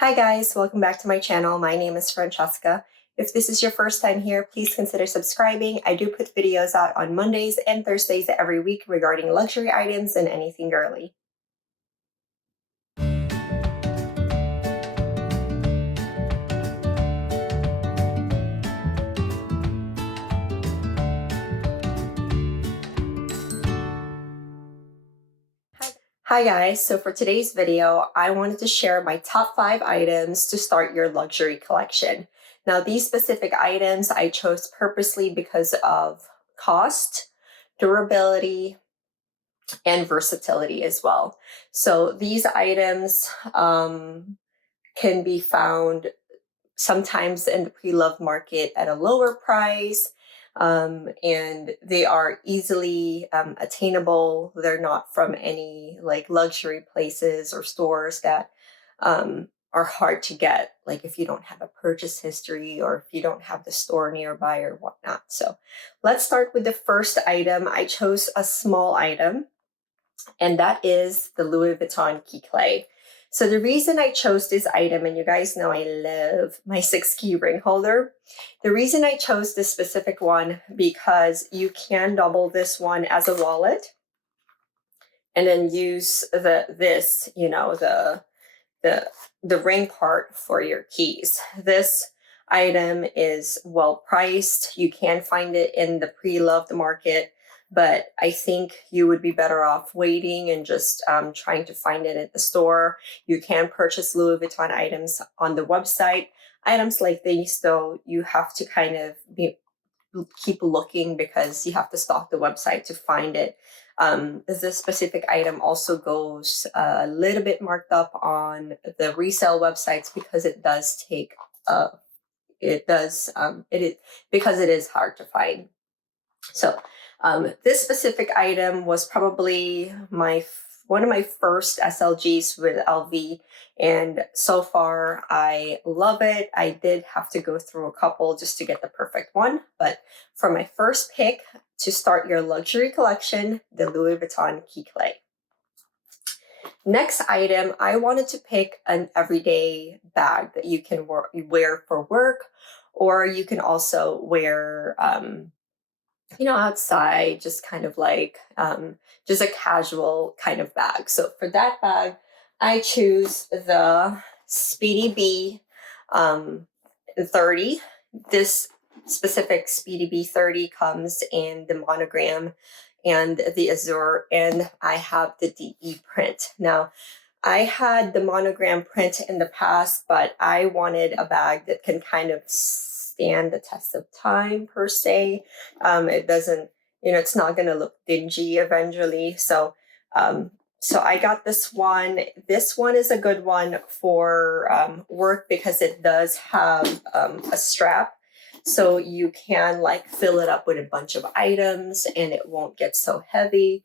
Hi guys, welcome back to my channel. My name is Francesca. If this is your first time here, please consider subscribing. I do put videos out on Mondays and Thursdays every week regarding luxury items and anything girly. Hi guys, so for today's video, I wanted to share my top 5 items to start your luxury collection. Now these specific items I chose purposely because of cost, durability, and versatility as well. So these items can be found sometimes in the pre-loved market at a lower price, and they are easily attainable. They're not from any like luxury places or stores that are hard to get, like if you don't have a purchase history or if you don't have the store nearby or whatnot. So let's start with the first item. I chose a small item, and that is the Louis Vuitton Cles. So the reason I chose this item, and you guys know I love my 6 key ring holder. The reason I chose this specific one because you can double this one as a wallet and then use the ring part for your keys. This item is well priced. You can find it in the pre-loved market, but I think you would be better off waiting and just trying to find it at the store. You can purchase Louis Vuitton items on the website. Items like these, though, you have to kind of keep looking because you have to stalk the website to find it. This specific item also goes a little bit marked up on the resale websites because it does take because it is hard to find. So this specific item was probably one of my first SLGs with LV, and so far I love it. I did have to go through a couple just to get the perfect one, but for my first pick to start your luxury collection, the Louis Vuitton Cles. Next item, I wanted to pick an everyday bag that you can wear for work, or you can also wear outside, just kind of like just a casual kind of bag. So for that bag, I choose the Speedy B30. This specific Speedy B30 comes in the monogram and the azure, and I have the DE print. Now, I had the monogram print in the past, but I wanted a bag that can kind of stand the test of time per se. It doesn't, it's not going to look dingy eventually. So I got this one. This one is a good one for work because it does have a strap. So you can like fill it up with a bunch of items and it won't get so heavy.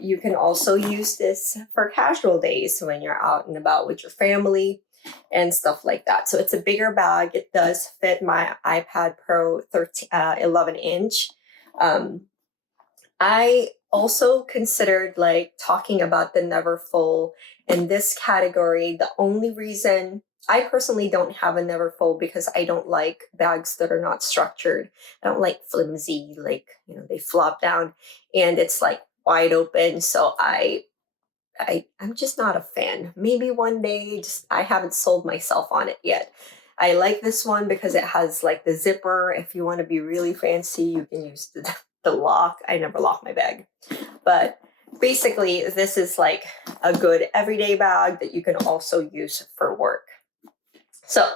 You can also use this for casual days when you're out and about with your family and stuff like that. So it's a bigger bag. It does fit my iPad Pro 11-inch. I also considered like talking about the never full in this category. The only reason I personally don't have a never full because I don't like bags that are not structured. I don't like flimsy, like, they flop down and it's like wide open. So I'm just not a fan. Maybe one day, I haven't sold myself on it yet. I like this one because it has like the zipper. If you want to be really fancy, you can use the lock. I never lock my bag. But basically, this is like a good everyday bag that you can also use for work. So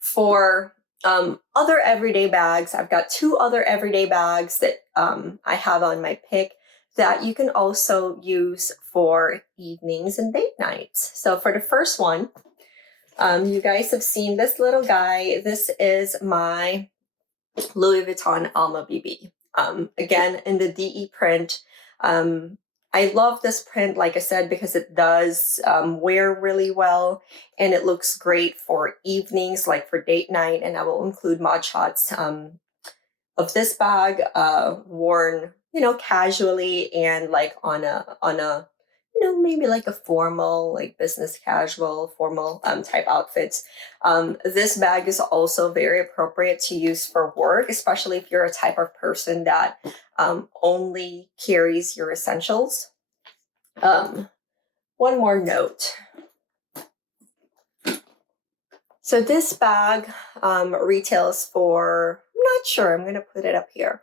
for other everyday bags, I've got 2 other everyday bags that I have on my pick that you can also use for evenings and date nights. So for the first one, you guys have seen this little guy. This is my Louis Vuitton Alma BB. Again, in the DE print. I love this print, like I said, because it does wear really well and it looks great for evenings, like for date night. And I will include mod shots of this bag worn, casually and like on a maybe like a formal, like business casual, formal type outfits. This bag is also very appropriate to use for work, especially if you're a type of person that only carries your essentials. One more note. So this bag retails for, I'm not sure, I'm going to put it up here.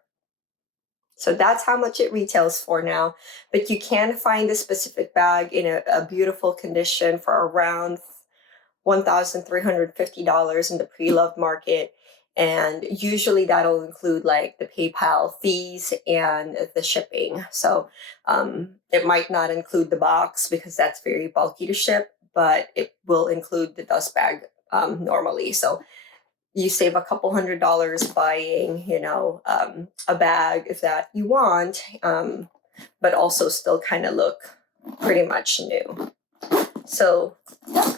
So that's how much it retails for now, but you can find a specific bag in a beautiful condition for around $1,350 in the pre-loved market. And usually that'll include like the PayPal fees and the shipping. So it might not include the box because that's very bulky to ship, but it will include the dust bag normally. So you save a couple $100 buying, a bag that you want, but also still kind of look pretty much new. So yeah.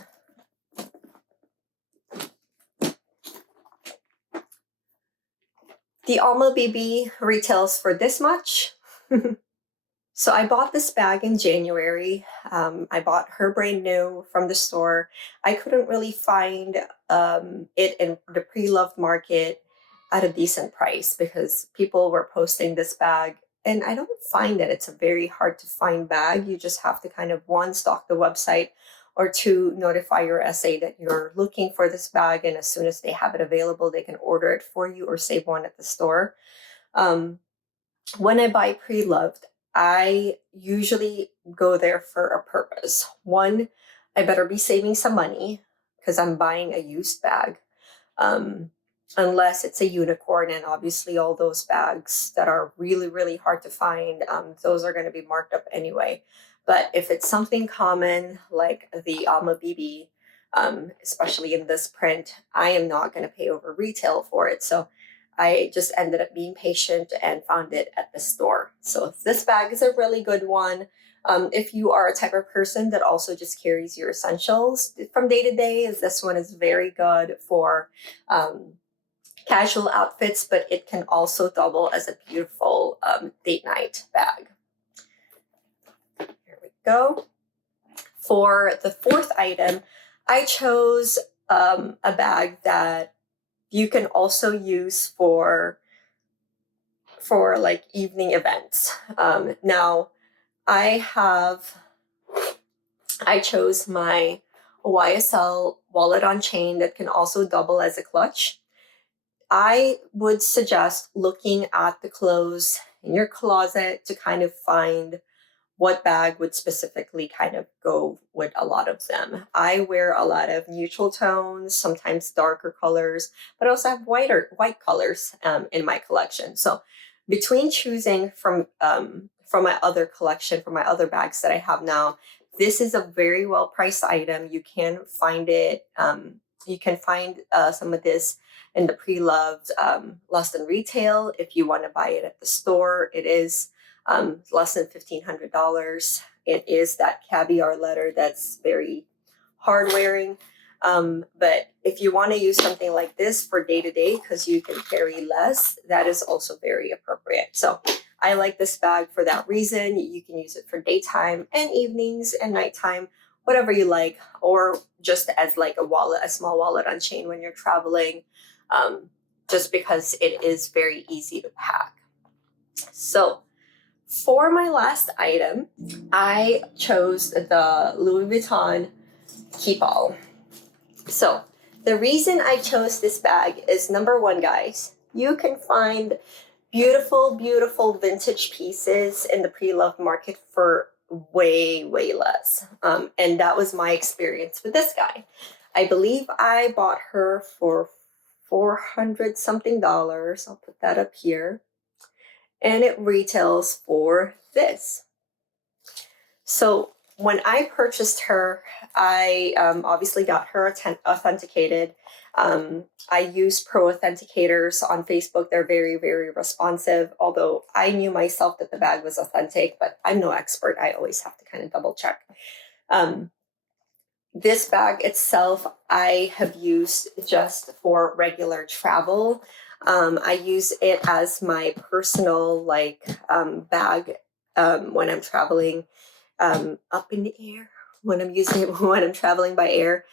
The Alma BB retails for this much. So I bought this bag in January. I bought her brand new from the store. I couldn't really find it in the pre-loved market at a decent price because people were posting this bag. And I don't find that it's a very hard to find bag. You just have to kind of, one, stalk the website, or two, notify your SA that you're looking for this bag. And as soon as they have it available, they can order it for you or save one at the store. When I buy pre-loved, I usually go there for a purpose. One, I better be saving some money because I'm buying a used bag. Unless it's a unicorn, and obviously all those bags that are really, really hard to find, those are going to be marked up anyway. But if it's something common like the Alma BB, especially in this print, I am not going to pay over retail for it. So I just ended up being patient and found it at the store. So this bag is a really good one. If you are a type of person that also just carries your essentials from day to day, this one is very good for casual outfits, but it can also double as a beautiful date night bag. Here we go. For the fourth item, I chose a bag that you can also use for like evening events. Now, I chose my YSL wallet on chain that can also double as a clutch. I would suggest looking at the clothes in your closet to kind of find what bag would specifically kind of go with a lot of them. I wear a lot of neutral tones, sometimes darker colors, but I also have white colors in my collection. So between choosing from my other collection, from my other bags that I have now, this is a very well priced item. You can find it. You can find some of this in the pre-loved less than retail. If you want to buy it at the store, it is less than $1,500. It is that Caviar leather that's very hard wearing. But if you want to use something like this for day to day because you can carry less, that is also very appropriate. So I like this bag for that reason. You can use it for daytime and evenings and nighttime, whatever you like, or just as like a wallet, a small wallet on chain when you're traveling, just because it is very easy to pack. So for my last item, I chose the Louis Vuitton Keepall. So the reason I chose this bag is, number one, guys, you can find beautiful, beautiful vintage pieces in the pre-loved market for way, way less. And that was my experience with this guy. I believe I bought her for $400 something. I'll put that up here. And it retails for this. So when I purchased her, I obviously got her authenticated. I use pro authenticators on Facebook. They're very, very responsive, although I knew myself that the bag was authentic, but I'm no expert. I always have to kind of double check. This bag itself, I have used just for regular travel. I use it as my personal bag when I'm traveling. up in the air when I'm using it, when I'm traveling by air.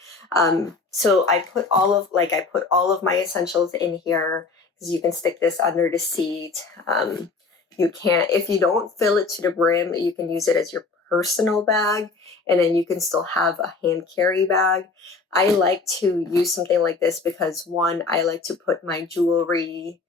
So I put all of my essentials in here, because you can stick this under the seat. You can't, if you don't fill it to the brim, you can use it as your personal bag, and then you can still have a hand carry bag. I like to use something like this because, one, I like to put my jewelry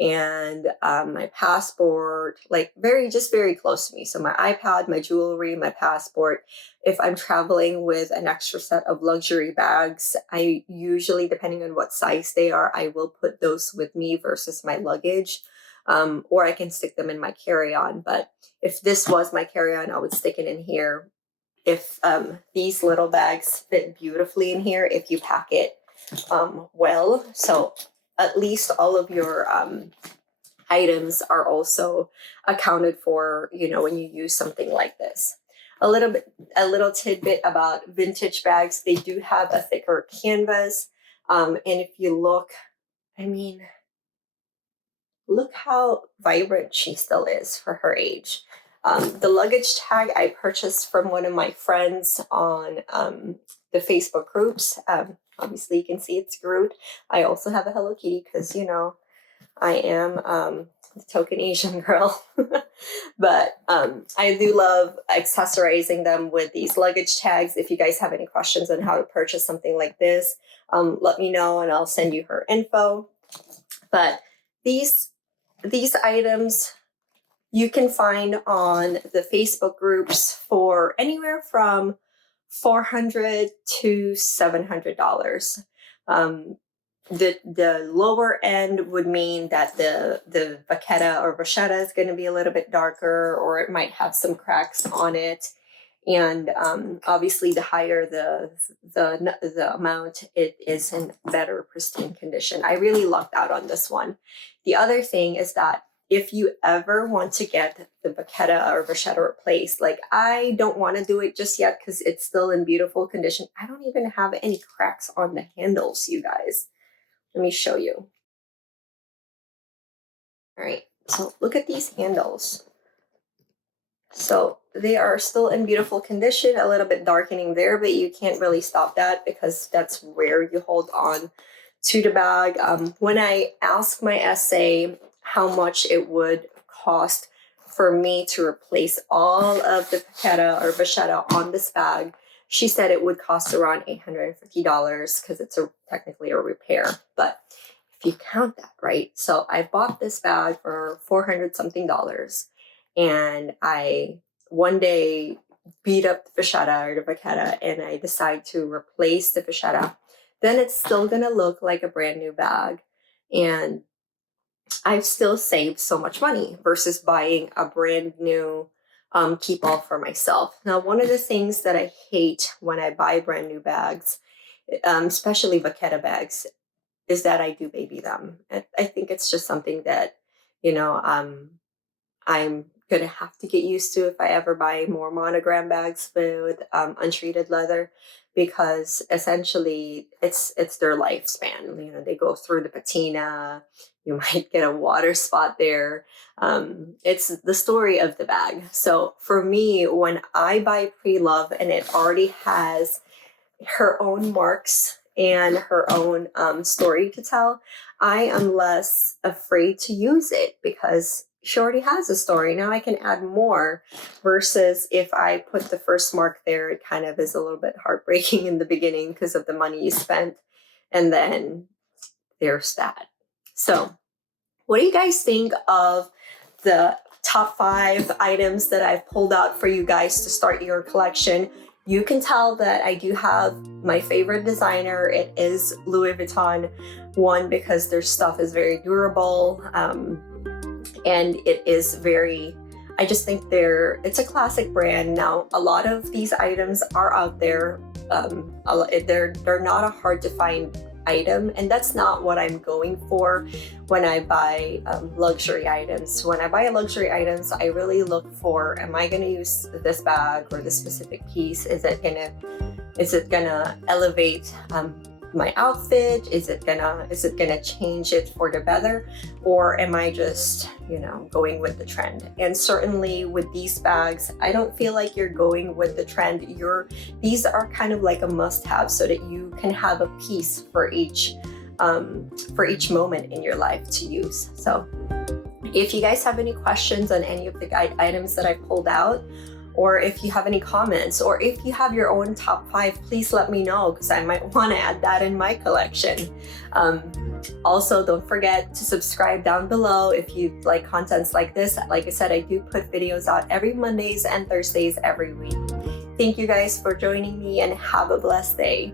and my passport very close to me. So my iPad, my jewelry, my passport. If I'm traveling with an extra set of luxury bags, I usually, depending on what size they are, I will put those with me versus my luggage. Or I can stick them in my carry-on. But if this was my carry-on, I would stick it in here. If these little bags fit beautifully in here, if you pack it well. So at least all of your items are also accounted for, when you use something like this. A little tidbit about vintage bags. They do have a thicker canvas. And if you look, look how vibrant she still is for her age. The luggage tag I purchased from one of my friends on the Facebook groups. Obviously, you can see it's Groot. I also have a Hello Kitty because, I am the token Asian girl. But I do love accessorizing them with these luggage tags. If you guys have any questions on how to purchase something like this, let me know and I'll send you her info. But these items you can find on the Facebook groups for anywhere from $400 to $700. The lower end would mean that the vachetta or vachetta is going to be a little bit darker, or it might have some cracks on it. And obviously, the higher the amount, it is in better pristine condition. I really lucked out on this one. The other thing is that if you ever want to get the vachetta or vachetta replaced, I don't want to do it just yet because it's still in beautiful condition. I don't even have any cracks on the handles, you guys. Let me show you. All right, so look at these handles. So they are still in beautiful condition, a little bit darkening there, but you can't really stop that because that's where you hold on to the bag. When I asked my SA how much it would cost for me to replace all of the vachetta or vachetta on this bag, she said it would cost around $850 because it's technically a repair. But if you count that, right? So I bought this bag for $400 something, and I one day beat up the vachetta or the vachetta, and I decide to replace the vachetta. Then it's still gonna look like a brand new bag, and I've still saved so much money versus buying a brand new Keepall for myself. Now, one of the things that I hate when I buy brand new bags, especially vachetta bags, is that I do baby them. I think it's just something that, I'm going to have to get used to if I ever buy more monogram bags with untreated leather, because essentially it's their lifespan. They go through the patina. You might get a water spot there. It's the story of the bag. So for me, when I buy pre-love and it already has her own marks and her own story to tell, I am less afraid to use it because she already has a story. Now I can add more, versus if I put the first mark there, it kind of is a little bit heartbreaking in the beginning because of the money you spent, and then there's that. So what do you guys think of the top 5 items that I've pulled out for you guys to start your collection? You can tell that I do have my favorite designer. It is Louis Vuitton. One, because their stuff is very durable, and it is very, I just think it's a classic brand. Now, a lot of these items are out there. They're not a hard to find item, and that's not what I'm going for when I buy luxury items. When I buy luxury items, I really look for, am I going to use this bag or this specific piece? Is it gonna elevate my outfit? Is it gonna change it for the better, or am I just, going with the trend? And certainly with these bags, I don't feel like you're going with the trend. These are kind of like a must-have so that you can have a piece for each moment in your life to use. So if you guys have any questions on any of the guide items that I pulled out, or if you have any comments, or if you have your own top 5, please let me know, because I might want to add that in my collection. Also, don't forget to subscribe down below if you like contents like this. Like I said, I do put videos out every Mondays and Thursdays every week. Thank you guys for joining me, and have a blessed day.